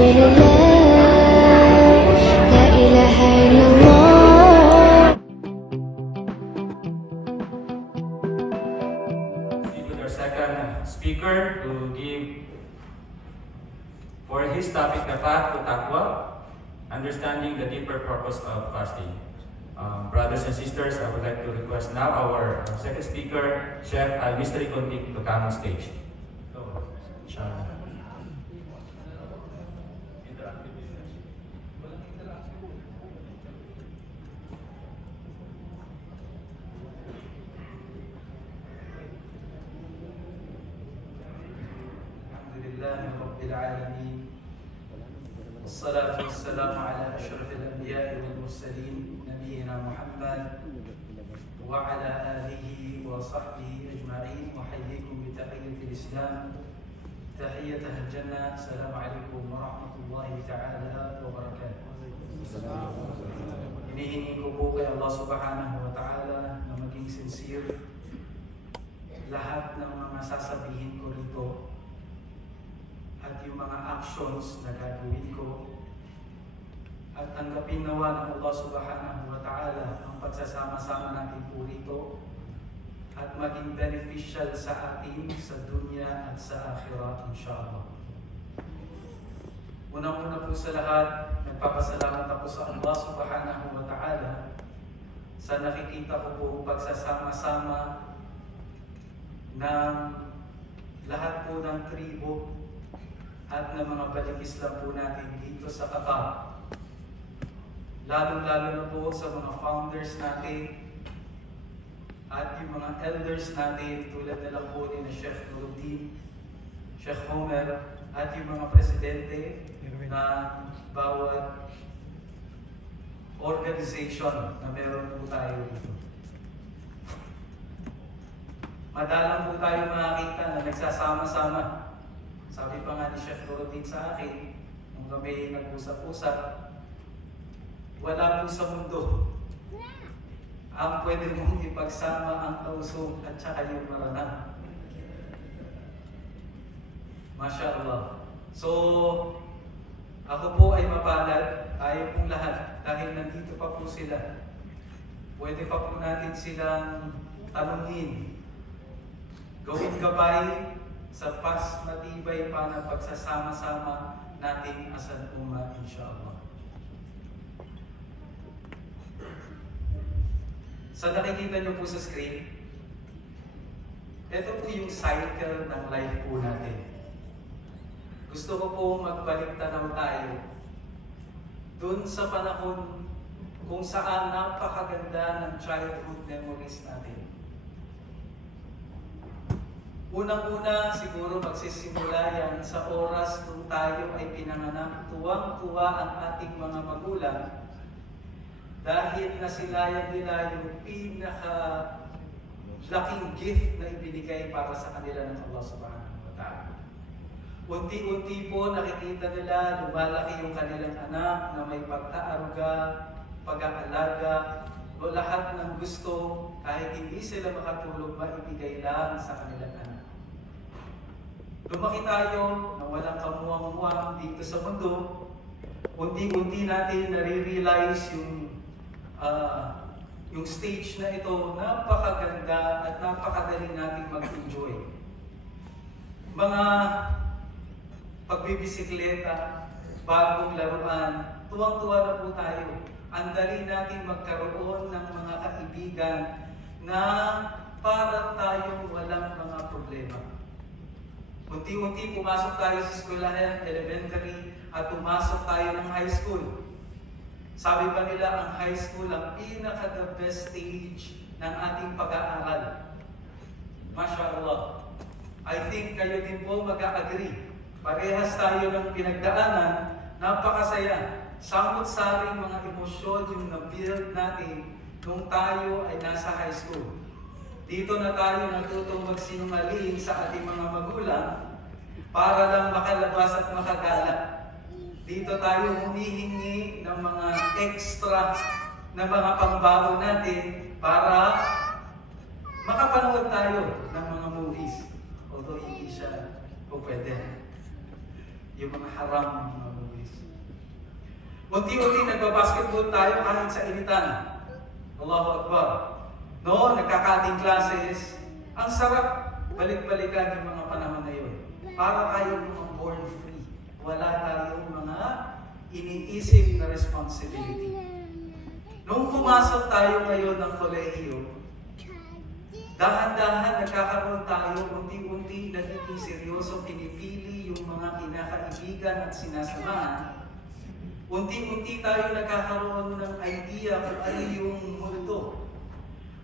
رسول الله لا إله إلا الله. To our second speaker to give for his topic, the path to taqwa, understanding the deeper purpose of fasting. Brothers and sisters, I would like to request now our second speaker, Chef Al-Mistri Contic, to come on stage. Alhamdulillahi Rabbil Alamin. Wassalatu wassalamu ala ashrafil anbiya'i wal mursalin nabiyyina Muhammad wa ala alihi wa sahbihi ajma'in. Uhayyikum bi tahiyyatil Islam, tahiyyatahal jannah. Assalamu alaikum wa rahmatullahi ta'ala wa barakatuh. Hinihingi ko po kay Allah subhanahu wa ta'ala na maging sincere lahat ng mga sasabihin ko rito at yung mga actions na gagawin ko, at tanggapin nawa ng Allah subhanahu wa ta'ala ang pagsasama-sama natin po rito at maging beneficial sa atin sa dunya at sa akhirat, insyaAllah. Unang-una po sa lahat, nagpapasalamat ako sa Allah subhanahu wa ta'ala sa nakikita ko po pagsasama-sama ng lahat po ng tribo at ng mga balik-Islam po natin dito sa Qatar. Lalo-lalo na po sa mga founders natin at yung mga elders natin tulad na lang po ni Sheikh Nuruddin, Sheikh Homer, at yung mga presidente na bawat organization na meron po tayo dito. Madalang po tayo makakita na nagsasama-sama. Sabi pa nga ni Sheikh Nuruddin sa akin, nung kami nag-usap-usap, wala po sa mundo ang pwede mong ipagsama ang tausog at saka yung marana. Masya Allah. So, ako po ay mapalad, tayo pong lahat, dahil nandito pa po sila. Pwede pa po natin silang tanungin, gawin gabay sa pas matibay pa na pagsasama-sama natin as an ummah, insyaAllah. Sa nakikita nyo po sa screen, ito po yung cycle ng life po natin. Gusto ko po magbalik tanaw tayo dun sa panahon kung saan napakaganda ng childhood memories natin. Unang-una, siguro magsisimula yan sa oras kung tayo ay pinanganak. Tuwang-tuwa ang ating mga magulang dahil nasilayan nila yung pinaka-laking gift na ibinigay para sa kanila ng Allah subhanahu wa ta'ala. Unti-unti po nakikita nila lumalaki yung kanilang anak na may pag-aaruga, pag-aalaga, o lahat ng gusto kahit hindi sila makatulog maibigay lang sa kanilang anak. Lumaki tayo na walang kamuwang-muwang dito sa mundo. Unti-unti natin nare-realize yung stage na ito, napakaganda at napakadali natin mag-enjoy. Mga pagbibisikleta, bagong laruan, tuwang-tuwa na po tayo. Ang dali natin magkaroon ng mga kaibigan na para tayong walang mga problema. Unti-unti pumasok tayo sa eskwelahan, elementary, at pumasok tayo ng high school. Sabi pa nila ang high school ang pinaka-the best stage ng ating pag-aaral. Masya Allah. I think kayo din po mag-a-agree. Parehas tayo ng pinagdaanan, napakasaya. Samot-saring mga emosyon yung na-build natin nung tayo ay nasa high school. Dito na tayo natutong magsinungaling sa ating mga magulang para lang makalabas at makagala. Dito tayo humihingi ng mga extra na mga pangbago natin para makapanood tayo ng mga movies. Although hindi siya po pwede. yung mga haram ng mga movies. Unti-unti nagbabasketball tayo kahit sa initan. Allahu Akbar. No, nagkakating classes. Ang sarap balik-balikan yung mga panahon na yun. Para tayong mga born free. Wala tayong mga iniisip na responsibility. Nung pumasok tayo ngayon ng kolehiyo, dahan-dahan nagkakaroon tayo, unti-unti nagiging seryoso, pinipili yung mga kinakaibigan at sinasamahan. Unti-unti tayo nagkakaroon ng idea kung ano yung mundo.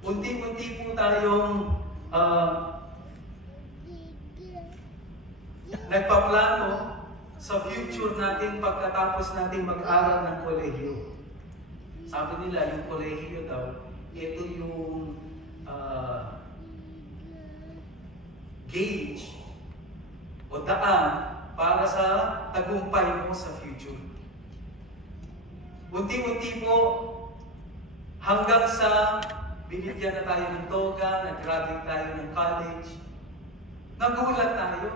Unti-unti po tayong nagpaplano sa future natin pagkatapos natin mag-aral ng kolehiyo. Sabi nila, yung kolehiyo daw, ito yung gauge o daan para sa tagumpay mo sa future. Unti-unti po, hanggang sa binigyan na tayo ng toga, nag-graduate tayo ng college, nagulat tayo.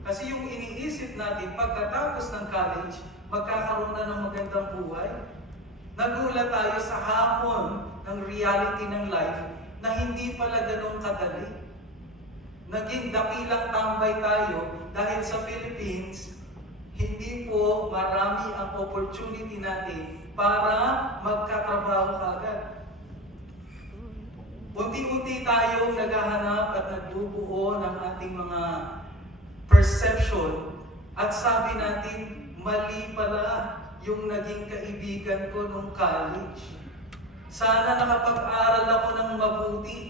Kasi yung iniisip natin, pagkatapos ng college, magkakaroon na ng magandang buhay. Nagulat tayo sa hamon ng reality ng life na hindi pala ganun kadali. Naging dakilang tambay tayo dahil sa Philippines, hindi po marami ang opportunity natin para magkatrabaho kagad. Unti-unti tayong naghahanap at nagbubuo ng ating mga perception at sabi natin, mali pala yung naging kaibigan ko nung college. Sana nakapag-aral ako ng mabuti.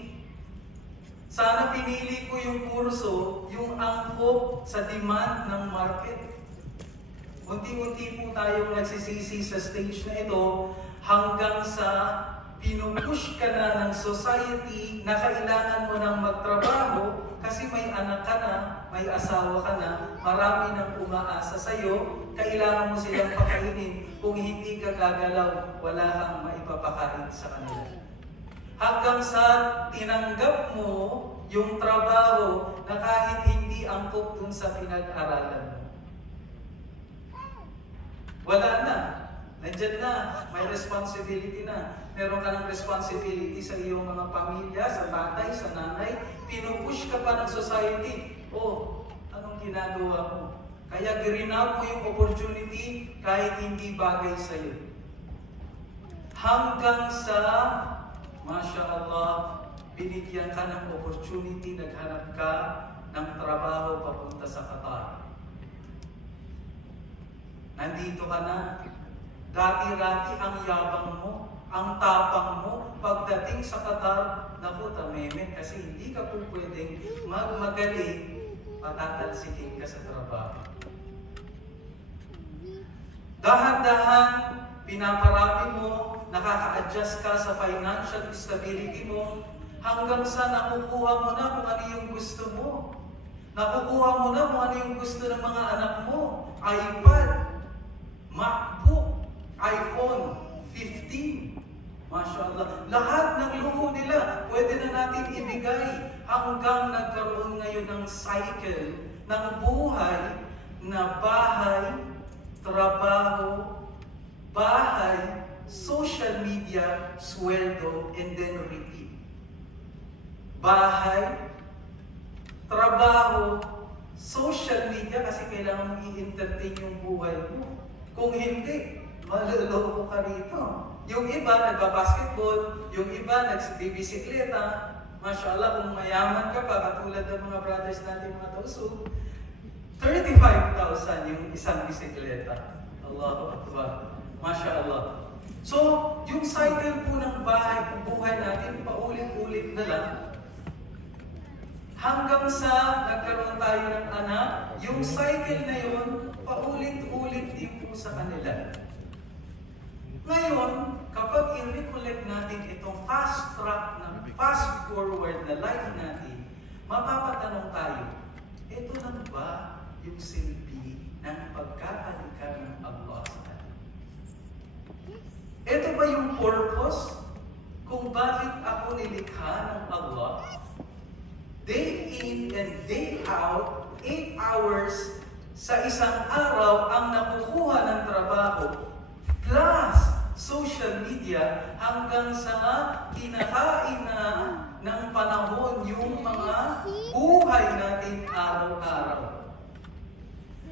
Sana pinili ko yung kurso, yung angkop sa demand ng market. Unti-unti po tayong nagsisisi sa stage na ito hanggang sa pinupush ka na ng society na kailangan mo nang magtrabaho kasi may anak ka na, may asawa ka na, marami nang umaasa sa'yo, kailangan mo silang pakainin. Kung hindi ka gagalaw, wala kang maipapakain sa kanila. Hanggang sa tinanggap mo yung trabaho na kahit hindi angkop dun sa pinag-aralan mo. Wala na. Nandiyan na. May responsibility na. Meron ka ng responsibility sa iyong mga pamilya, sa tatay, sa nanay. Pinupush ka pa ng society. Oh, anong ginagawa mo? Kaya ginab mo yung opportunity kahit hindi bagay sa iyo. Hanggang sa, Masya Allah, binigyan ka ng opportunity, naghanap ka ng trabaho papunta sa Qatar. Nandito ka na. Dati-dati ang yabang mo, ang tapang mo, pagdating sa Qatar, naku, tamemen, kasi hindi ka po pwedeng magmagaling, patatalsikin ka sa trabaho. Dahan-dahan, pinaparami mo, nakaka-adjust ka sa financial stability mo, hanggang sa nakukuha mo na kung ano yung gusto mo. Nakukuha mo na kung ano yung gusto ng mga anak mo. iPad, MacBook, iPhone 15. Masya Allah. Lahat ng luho nila, pwede na natin ibigay hanggang nagkaroon ngayon ng cycle ng buhay na bahay, trabaho, bahay, social media, sweldo, and then repeat. Bahay, trabaho, social media, kasi kailangan mo i-entertain yung buhay mo. Kung hindi, maluloko ka rito. Yung iba nagbabasketball, yung iba nagbibisikleta. Masya Allah, kung mayaman ka pa, katulad ng mga brothers natin, mga tausug, 35,000 yung isang bisikleta. Allahu Akbar. Masya Allah. So, yung cycle po ng buhay natin, paulit-ulit na lang. Hanggang sa nagkaroon tayo ng anak, yung cycle na yun, paulit-ulit din po sa kanila. Ngayon, kapag i-recollect natin itong fast track, fast forward na life natin, mapapatanong tayo, ito na ba yung silbi ng pagkakalikan ng Allah sa atin? Ito ba yung purpose kung bakit ako nilikha ng Allah? Day in and day out, 8 hours, sa isang araw ang nakukuha ng trabaho plus social media hanggang sa kinakain na ng panahon yung mga buhay natin araw-araw.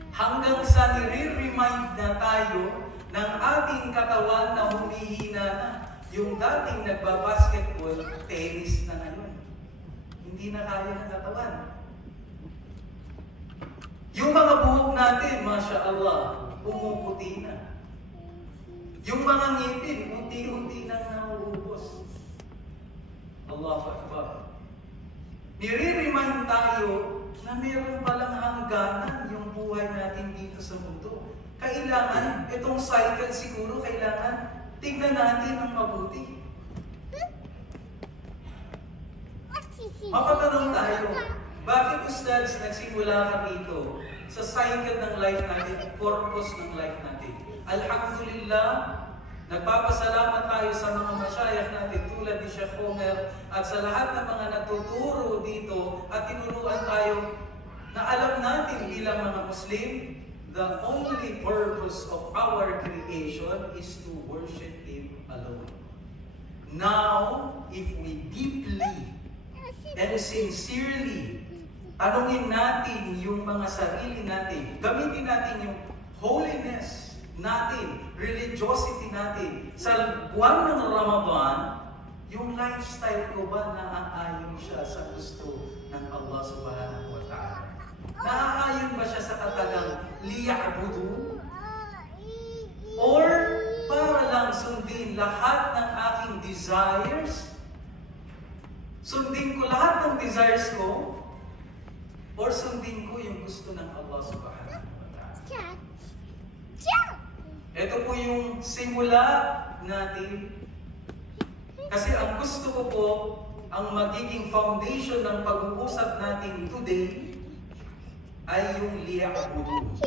Hanggang sa nire-remind na tayo ng ating katawan na humihina na. Yung dating nagbabasketball, tennis na ngayon. Hindi na kaya ng katawan. Yung mga buhok natin, Masya Allah, pumuputi na. Yung mga ngipin, unti-unti na nauubos. Allahu Akbar. Nire-remind tayo na meron palang hangganan yung buhay natin dito sa mundo. Kailangan, itong cycle siguro, kailangan tignan natin ng mabuti. Mapatanong tayo, bakit Ustads nagsimula ka dito sa cycle ng life natin, purpose ng life natin? Alhamdulillah, nagpapasalamat tayo sa mga masyayakh natin tulad ni Sheikh Homer at sa lahat ng mga nagtuturo dito at tinuruan tayo na alam natin bilang mga Muslim, the only purpose of our creation is to worship Him alone. Now, if we deeply and sincerely tanungin natin yung mga sarili natin, gamitin natin yung holiness natin, religiosity natin, sa buwan ng Ramadan, yung lifestyle ko ba naaayon siya sa gusto ng Allah Subhanahu wa Ta'ala? Naaayon ba siya sa katagang liya'budu? Or para lang sundin lahat ng aking desires? Sundin ko lahat ng desires ko? Or sundin ko yung gusto ng Allah Subhanahu wa Ta'ala? Ito po yung simula natin. Kasi ang gusto ko po, ang magiging foundation ng pag-uusap natin today, ay yung liya'budu.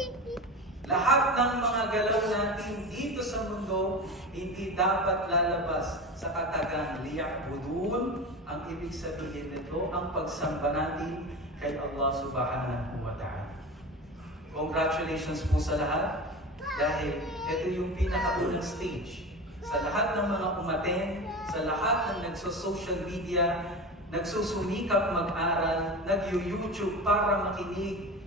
Lahat ng mga galaw natin dito sa mundo, hindi dapat lalabas sa katagang liya'budun. Ang ibig sabihin nito, ang pagsamba natin kay Allah Subhanahu wa Ta'ala. Congratulations po sa lahat, dahil ito yung pinakaunang stage. Sa lahat ng mga umaten, sa lahat ng nagso-social media, nagsusumikap mag-aral, nag-YouTube para makinig,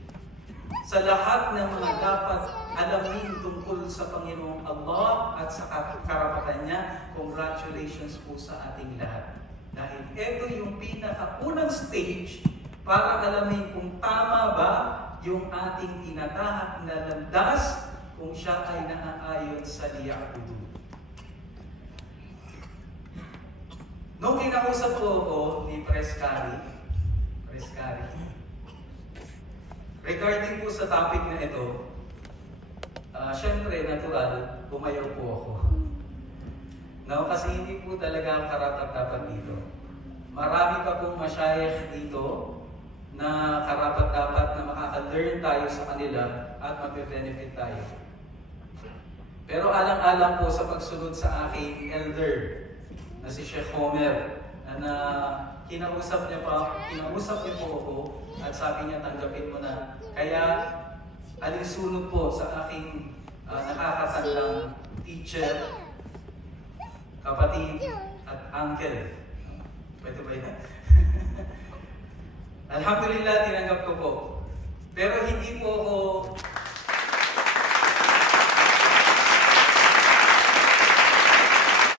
sa lahat ng mga dapat alamin tungkol sa Panginoong Allah at sa karapatan niya, congratulations po sa ating lahat. Dahil ito yung pinakaunang stage para alamin kung tama ba yung ating tinatahak na landas, kung siya ay naaayon sa liya'budu. Nung kinausap po ako ni Preskari, regarding po sa topic na ito, syempre, natural, pumayaw po ako. No, kasi hindi po talaga ang karapat-dapat dito. Marami pa pong masyayakh dito na karapat-dapat na makaka-learn tayo sa kanila at mag-benefit tayo. Pero alang-alang po sa pagsunod sa aking elder na si Sheikh Homer, na kinausap niya po ako at sabi niya tanggapin mo na. Kaya alinsunod po sa aking nakakatandang teacher, kapatid at uncle. Pwede ba yan? Alhamdulillah, tinanggap ko po. Pero hindi po ako